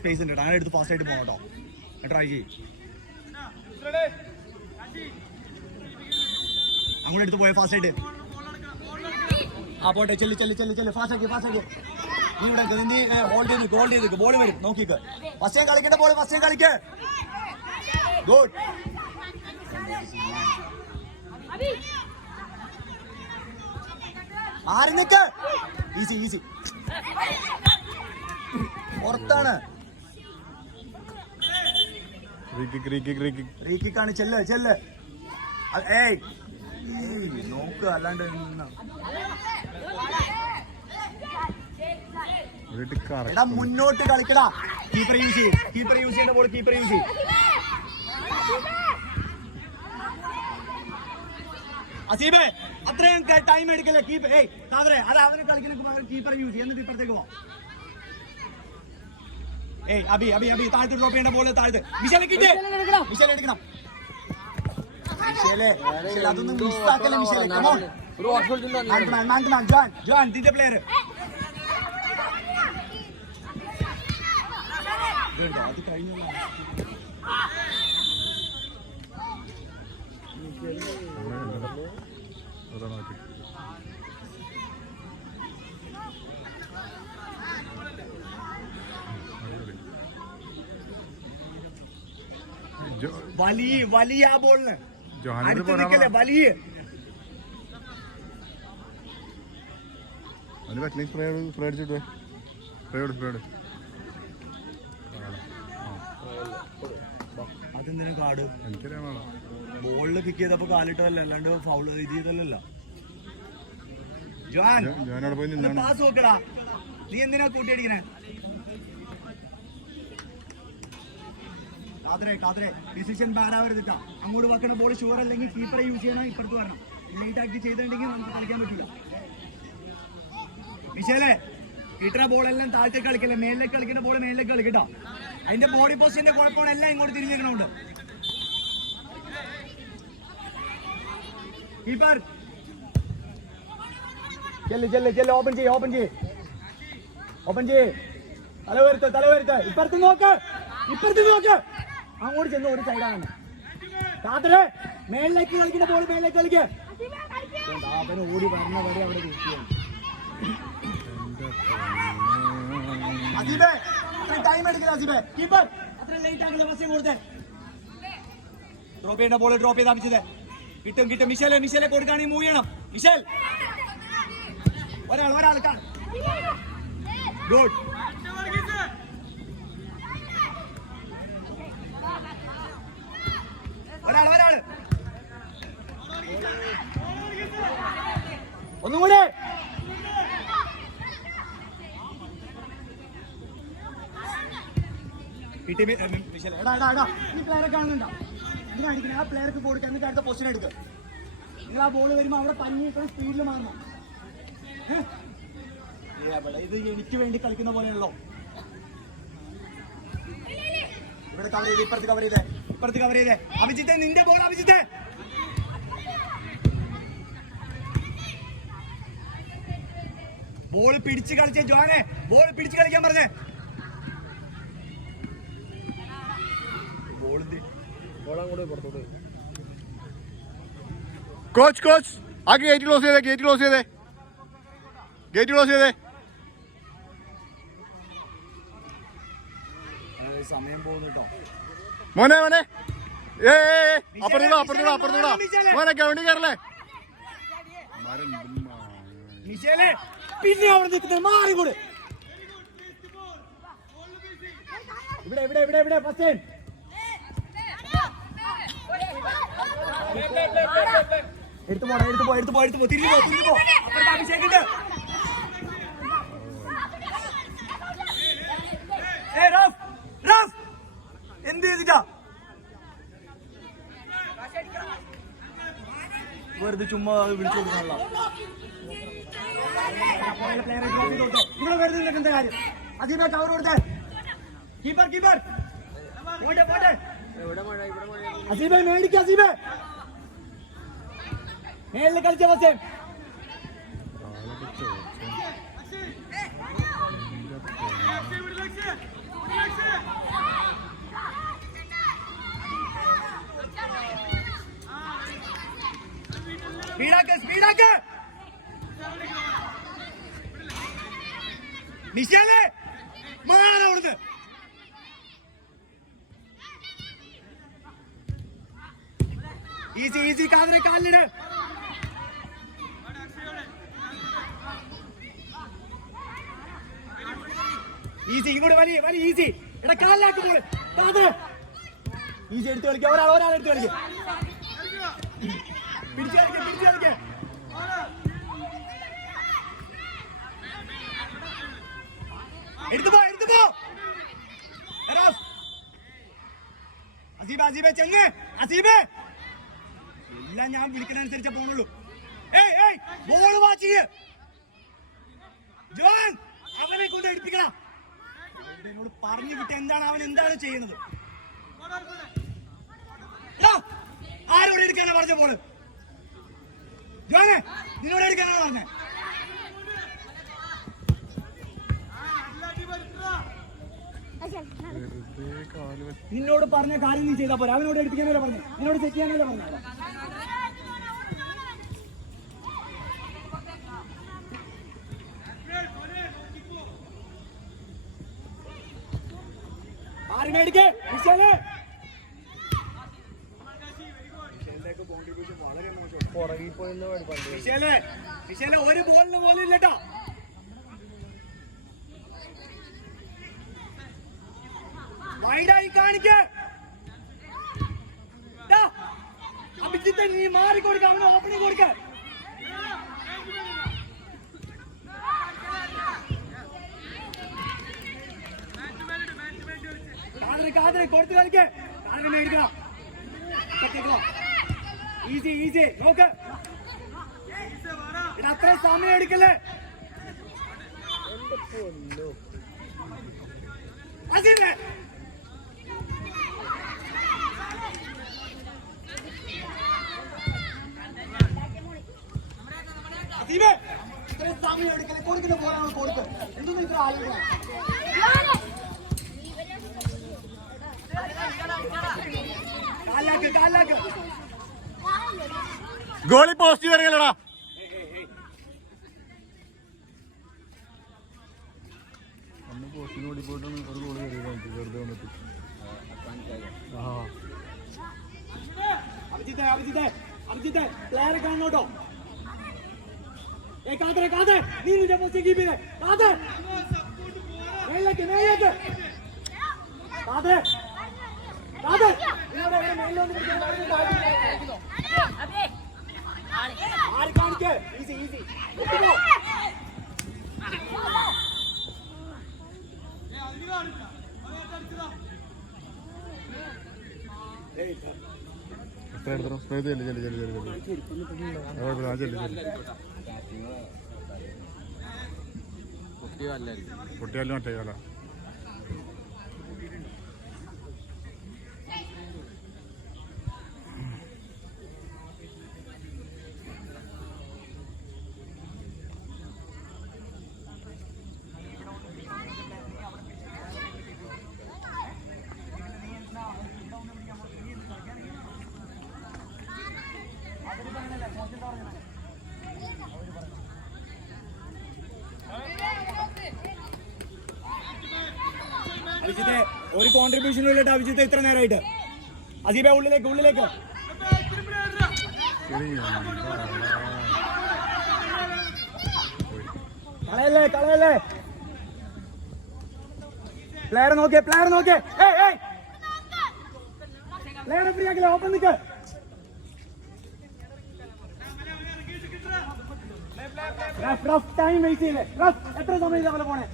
Space ഉണ്ട്, അങ്ങനെ എടുത്ത് ഫാസ്റ്റ് ആയിട്ട് പോകട്ടോ, ട്രൈ ചെയ്യും. അങ്ങോട്ട് എടുത്ത് പോയ ഫാസ്റ്റ് ആയിട്ട്. ആ പോട്ടെ, ചെല്ലു ചെല്ലു ചെല്ലു ചെല്ലു, ഫാസ്റ്റ് ആക്കി ഫാസ്റ്റ് ആക്കി. നീ ഇവിടെ ഹോൾഡ് ചെയ്ത് ബോൾ വരും, നോക്കിക്ക്. ഫസ്റ്റ് കളിക്കട്ടെ ബോൾ, ഫസ്റ്റ് കളിക്ക്. ഗുഡ്. ആര് നിക്ക്, ഈസി ഈസി, പുറത്താണ്. റീക്കിക്കാണ്, ചെല്ല് ചെല്ല്. ഏയ് നോക്ക്, അല്ലാണ്ട് എടാ മുന്നോട്ട് കളിക്കടാ. കീപ്പർ യൂസ് ചെയ്യും, കീപ്പർ യൂസ് ചെയ്യേണ്ട ബോൾ കീപ്പർ യൂസ് ചെയ്യും. അസീബേ അത്രയും ടൈം എടുക്കല്ലേ കീപ്പർ. ഏയ് താവരെ അത് അവര് കളിക്കുന്ന കീപ്പർ യൂസ് ചെയ്യും, എന്നിട്ട് ഇപ്പുറത്തേക്ക് പോവാം. ഏയ് അബി അബി അബി താഴത്ത് ഡ്രോപ്പ് ചെയ്യേണ്ട ബോൾ താഴത്ത്. മിഷേൽ കിട്ടേ, മിഷേൽ എടുക്കണം. മിഷേലെ അതൊന്നും മിസ്സാക്കല്ലേ മിഷേലെ. കമോൺ ജോൺ ജോൺ ഇതിന്റെ പ്ലെയർ. അത് കഴിഞ്ഞു. വലിയ വലിയ ആ ബോളിന് അടുത്തിരിക്കല്ലേ വലിയ. അതെന്തിനാ കാർഡ്? ബോളില് കിക്ക് ചെയ്തപ്പോ കാലിട്ടതല്ല, അല്ലാണ്ട് ഫൗള് ഇത് ചെയ്തല്ലോ. ജോൻ പാസ് നോക്കടാ, നീ എന്തിനാ കൂട്ടിയടിക്കണേ? കാതറെ ഡിസിഷൻ ബാഡ് ആവരുതിട്ടാ. അങ്ങോട്ട് വെക്കണ ബോൾ ഷുവർ അല്ലെങ്കിൽ കീപ്പറെ യൂസ് ചെയ്യണം, ഇപ്പുറത്ത് വരണം. ലേറ്റ് ആക്കി ചെയ്തിട്ടുണ്ടെങ്കിൽ നമുക്ക് കളിക്കാൻ പറ്റില്ല. മിഷേലെ കിട്ടുന്ന ബോളെല്ലാം താഴത്തേക്ക് കളിക്കല്ലേ, മേലിലേക്ക് കളിക്കുന്ന ബോൾ മേലിലേക്ക് കളിക്കട്ടോ. അതിന്റെ ബോഡി പോസ്റ്റിന്റെ കുഴപ്പമാണ്, എല്ലാം ഇങ്ങോട്ട് തിരിഞ്ഞേക്കണോണ്ട്. കീപ്പർ ചെല്ല് ചെല്ല് ചെല്ല്, ഓപ്പൺ ചെയ്യ് ഓപ്പൺ ചെയ്യ് ഓപ്പൺ ചെയ്യ്. തലവരുത്ത് ഇപ്പുറത്ത് നോക്ക്, ഇപ്പുറത്ത് നോക്ക്. അങ്ങോട്ട് ചെന്ന് ഒരു സൈഡാണ്. താത്തരെ മേലിലേക്ക് കളിക്കുന്ന ബോൾ മേലിലേക്ക് കളിക്ക്. താത്തന് ഓടി പറഞ്ഞ വരെ അവിടെ അസീബേ ടൈം എടുക്കില്ല. അസീബേ കീപ്പർ അത്ര ലേറ്റ് ആകില്ല, ഫസ്റ്റ് കൊടുത്തേ. ഡ്രോപ്പ് ചെയ്യേണ്ട ബോൾ ഡ്രോപ്പ് ചെയ്ത് അമിച്ചത് കിട്ടും. മിഷേലെ കൊടുക്കുകയാണെങ്കിൽ മൂവ് ചെയ്യണം. മിഷേൽ ഒരാൾ ഗുഡ്. ഒരാൾ ഒന്നും കൂടെ. എടാ ഈ പ്ലെയറെ കാണുന്നുണ്ടോ? ഇതിനടിക്കണം, ആ പ്ലെയർക്ക് കൊടുക്കുക, എന്നിട്ട് അടുത്ത പൊസിഷൻ എടുക്കുക. നിങ്ങൾ ആ ബോൾ വരുമ്പോൾ അവിടെ പഞ്ഞിട്ട് സ്പീഡിൽ മാറണം. ഇത് എനിക്ക് വേണ്ടി കളിക്കുന്ന പോലെയാണല്ലോ. ഇവിടെ കവർ ചെയ്ത് ഇപ്പുറത്ത് കവർ ചെയ്തേ. അഭിജിത്തെ നിന്റെ ബോൾ, അഭിജിത്തെ ബോൾ പിടിച്ച് കളിച്ചേ. ജോനെ ബോൾ പിടിച്ച് കളിക്കാൻ പറഞ്ഞേ. കോച്ച് ആ ഗേറ്റ് ക്ലോസ് ചെയ്തേ. സമയം പോകുന്നു കേട്ടോ മോനെ. അപ്പുറത്തൂടാ മോനെ, ഗ്രൗണ്ടിൽ കയറല്ലേ. പിന്നെ അവിടെ നിൽക്കുന്നത് മാറിക്കൂടെ. ഇവിടെ ഫസ്റ്റ് ടൈം എടുത്തു പോ തിരിഞ്ഞു പോ. അപ്പുറത്തെ അഭിഷേകുണ്ട്. എന്ത് ചെയ്തിട്ടാ വെറുതെ ചുമ്മാ വിളിച്ചു കൊടുക്കാനുള്ള. ഇവിടെ വെറുതെ നിൽക്കുന്ന കാര്യം. അതിനെ കവർ കൊടുത്തേ. കീപ്പർ പോട്ടെ. അസീബേ മേടിക്ക, അസീബേ മേലിൽ കളിച്ച വസേ. സ്പീഡാക്ക് മിഷേലേ മാറാ അവിടുന്ന്. ഈസി കാതിരെ കാലിലിട്. ഈസി ഇങ്ങോട്ട് വലിയ ഈസി. എടാ കാലിലാക്ക് പോളെ കാതിരെ. ഈസി എടുത്ത് കളിക്കുക. ഒരാൾ എടുത്ത് കളിക്കുക. പിടിച്ചു കളിക്ക. എടുത്തു പോ. അസീബേ ചെങ്ങ്. അസീബേ എല്ലാം ഞാൻ വിളിക്കുന്നതനുസരിച്ചേ പോണുള്ളൂ. ഏയ് ബോൾ വാച്ച് ചെയ്യ്. ജോൺ അവനെ കൊണ്ട് എടുപ്പിക്കണം. എന്നോട് പറഞ്ഞു വിട്ട് എന്താണ് ചെയ്യുന്നത്? ആരോട് എടുക്കാനാ പറഞ്ഞ ബോള്? ജോനെ നിന്നോട് എടുക്കാനാണ് പറഞ്ഞത്. നിന്നോട് പറഞ്ഞ കാര്യം നീ ചെയ്താ പോരാ. അവനോട് എടുപ്പിക്കാനല്ലേ പറഞ്ഞു? നിന്നോട് സെറ്റ് ചെയ്യാനല്ലേ പറഞ്ഞു? മേടിക്കേ മിഷേലേ. മിഷേലേ ഒരു ബോളിന് പോലും ഇല്ലട്ടോ. വൈഡായി കാണിക്കേ. അഭിജിത്ത് നീ മാറിക്കൊടുക്ക. അവന് ഓപ്പണിങ് കൊടുക്ക. കാതിരി കൊടുത്ത് കളിക്കേ. കാതിരി മേടിക്കണം. ഈസി നോക്ക്. അത്ര സമയം എടുക്കല്ലേ. അസീബേ ഇത്ര സമയം എടുക്കല്ലേ. കൊടുക്കുന്ന പോലാണ് കൊടുക്ക്. എന്തൊന്നും ഇത്ര ആലോചന. കാലാക്ക് ഗോളി പോസ്റ്റ് വരികയല്ലടാ. അന്ന് പോസ്റ്റിന് ഓടി പോയിട്ടാണ് ഒരു ഗോളി കയറിയത് വെറുതെ വന്നിട്ട്. അഭിജിത്തെ പ്ലെയറെ കാണോട്ടോ. കാതെ നീ നിന്റെ പോസ്റ്റ് കീപ്പ് ചെയ്തേ. കാതെ കാണിക്കേ. ഈസി പൊട്ടിയാലും മറ്റേ കാല അഭിജിത്തെ ഒരു കോൺട്രിബ്യൂഷനും ഇല്ലട്ടോ. അഭിജിത്തെ ഇത്ര നേരമായിട്ട്. അസീബെ ഉള്ളിലേക്ക് കളയല്ലേ. പ്ലെയർ നോക്കിയേ. പ്ലെയർ ഫ്രീ ആക്കില്ല. ഓപ്പൺ നിൽക്ക്. റഫ് ടൈം വെയിറ്റ് ചെയ്യില്ലേ? എത്ര സമയം അവരെ പോണേ?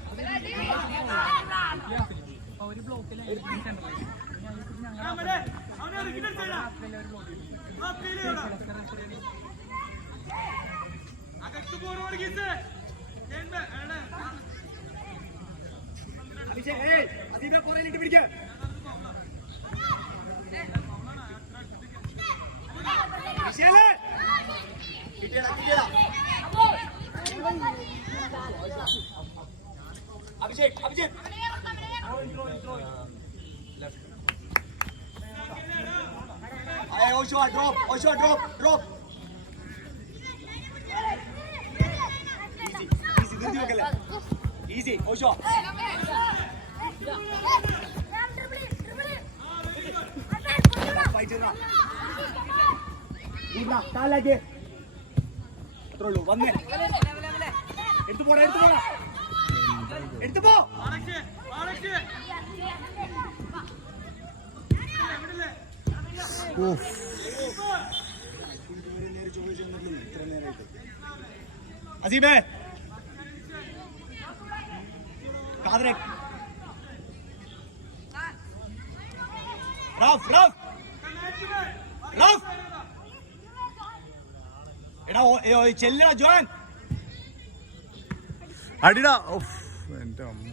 അസീബെ പുറയിലിട്ട് പിടിക്ക. Abhishek Oshua, drop. ധൃതി വെക്കല്ലേ ഈസി ഓശോ കാലാക്കി അത്രേ ഉള്ളൂ വന്നേ എടുത്തു പോടാ എടുത്തു പോ അസീബേ കാദറെ റഫ് എടാ ചെല്ലടാ ജോൻ അടിടാ എന്റെ അമ്മ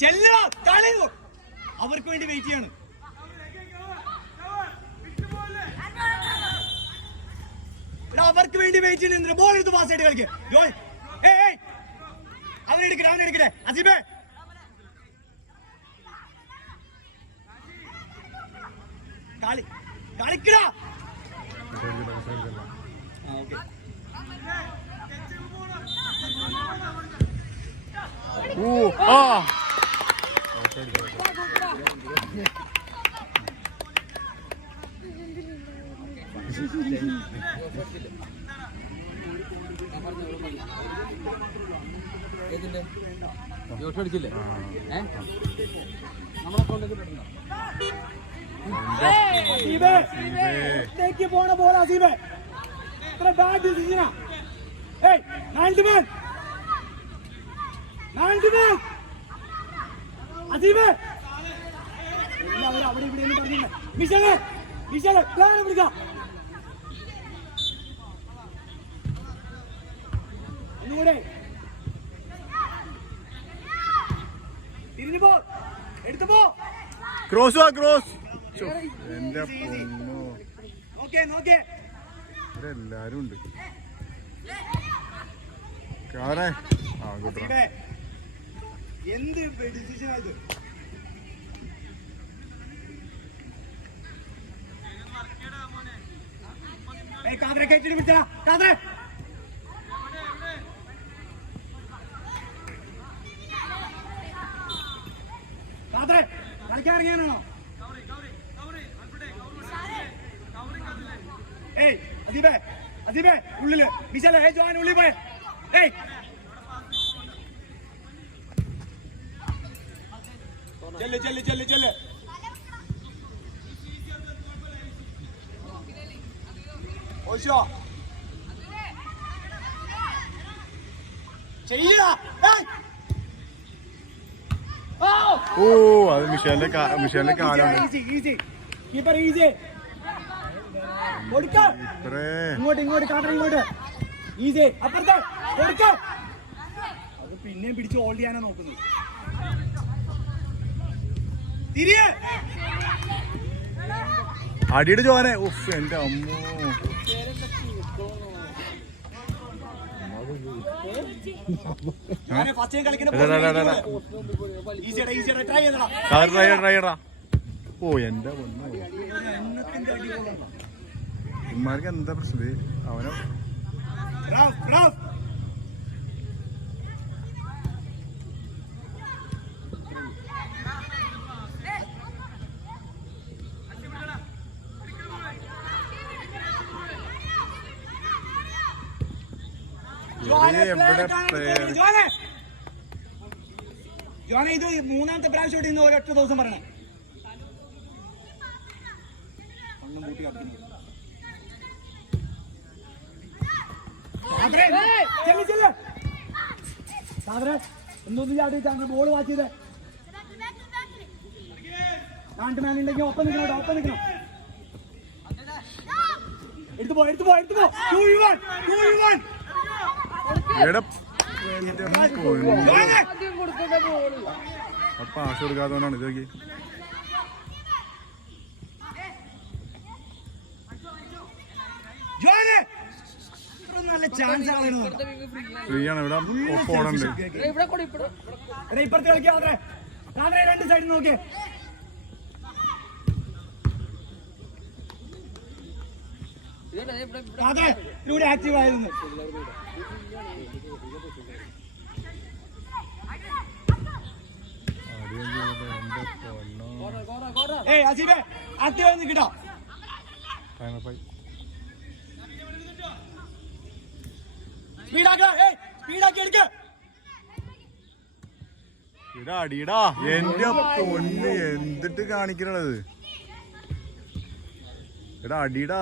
ചെല്ലടാ കളി അവർക്ക് വേണ്ടി വെയിറ്റ് ചെയ്യാണ് അവർക്ക് വേണ്ടി വെയിറ്റ് ചെയ്യുന്ന ബോൾ എടുത്ത് പാസ് ആയിട്ട് കളിക്കുക ജോൺ അവനെടുക്കട്ടെ അസീബേ കളിക്കടാ അടിച്ചില്ലേ പോണ ബോൾ അസീബേ ഇത്ര ബാഡ് ഡിസിഷനാ അസീബേ എല്ലാവരും അവിടെ ഇവിടെ പറഞ്ഞില്ല വിശാലെ പ്ലാൻ പിടിക്കാം ഒന്നുകൂടെ തിരിഞ്ഞു പോ എടുത്തു പോ ക്രോസ് എന്റെ പൊന്നോ നോക്കേ എല്ലാരും ഉണ്ട് കാറേ ആ കൂട്ടാ എന്ത് ഡിസിഷൻ ആയത് കാതറെ കയറ്റിട്ട് പിടിച്ചാ കാതറെ കളിക്കാൻ ഇറങ്ങിയാണോ അസീബേ ഉള്ളില് വിശാല ജോൻ ഉള്ളിൽ പോയെ ചെല്ല് ഓശോ ചെയ്യടാ ഓ അത് മിഷേലിന്റെ കാലുണ്ട് കീപ്പർ ഈസി ഇങ്ങോട്ട് കാട്ടർ ഇങ്ങോട്ട് ഈസി അപ്പുറത്ത് കൊടുക്ക അത് പിന്നെയും പിടിച്ച് ഹോൾഡ് ചെയ്യാനാ നോക്കുന്നത് തിരിയെ അടിയുടെ ജോനെ ഉഫ് എന്റെ അമ്മോ ഓ എന്റെ ഇമാർക്ക് എന്താ പ്രശ്നം അവനെ ജോനെ ഇത് മൂന്നാമത്തെ പ്രാവശ്യം ഇന്ന് ഒരൊറ്റ ദിവസം പറയണേ എന്തോന്ന് ചാടി ബോൾ വാച്ച് ചെയ്തേ നാട്ടുമാനുണ്ടെങ്കിൽ ഒപ്പം നിൽക്കണം എടുത്തു പോ അപ്പൊ ആശ കൊടുക്കാത്തവനാണ് ഇതൊക്കെ നല്ല ചാൻസ് ഫ്രീ ആണ് ഇവിടെ ഓപ്പണുണ്ട് ഇപ്പുറത്ത് കളിക്കാതെ രണ്ട് സൈഡിൽ നോക്കിയേ അതെ ഇതിലൂടെ ആക്റ്റീവ് ആയിരുന്നു. ഏയ് അസീബേ ആക്റ്റീവ് ആയിരുന്നു കിട്ടോ. സ്പീഡാക്കി എടുക്ക. ഇടാ അടിയടാ എന്റെ പൊന്ന് എന്തിട്ട് കാണിക്കണത്. എടാ അടിയടാ.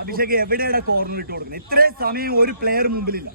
അഭിഷേക് എവിടെയാണ് കോർണർ ഇട്ട് കൊടുക്കുന്നത്? ഇത്രയും സമയം ഒരു പ്ലെയർ മുമ്പിലില്ല.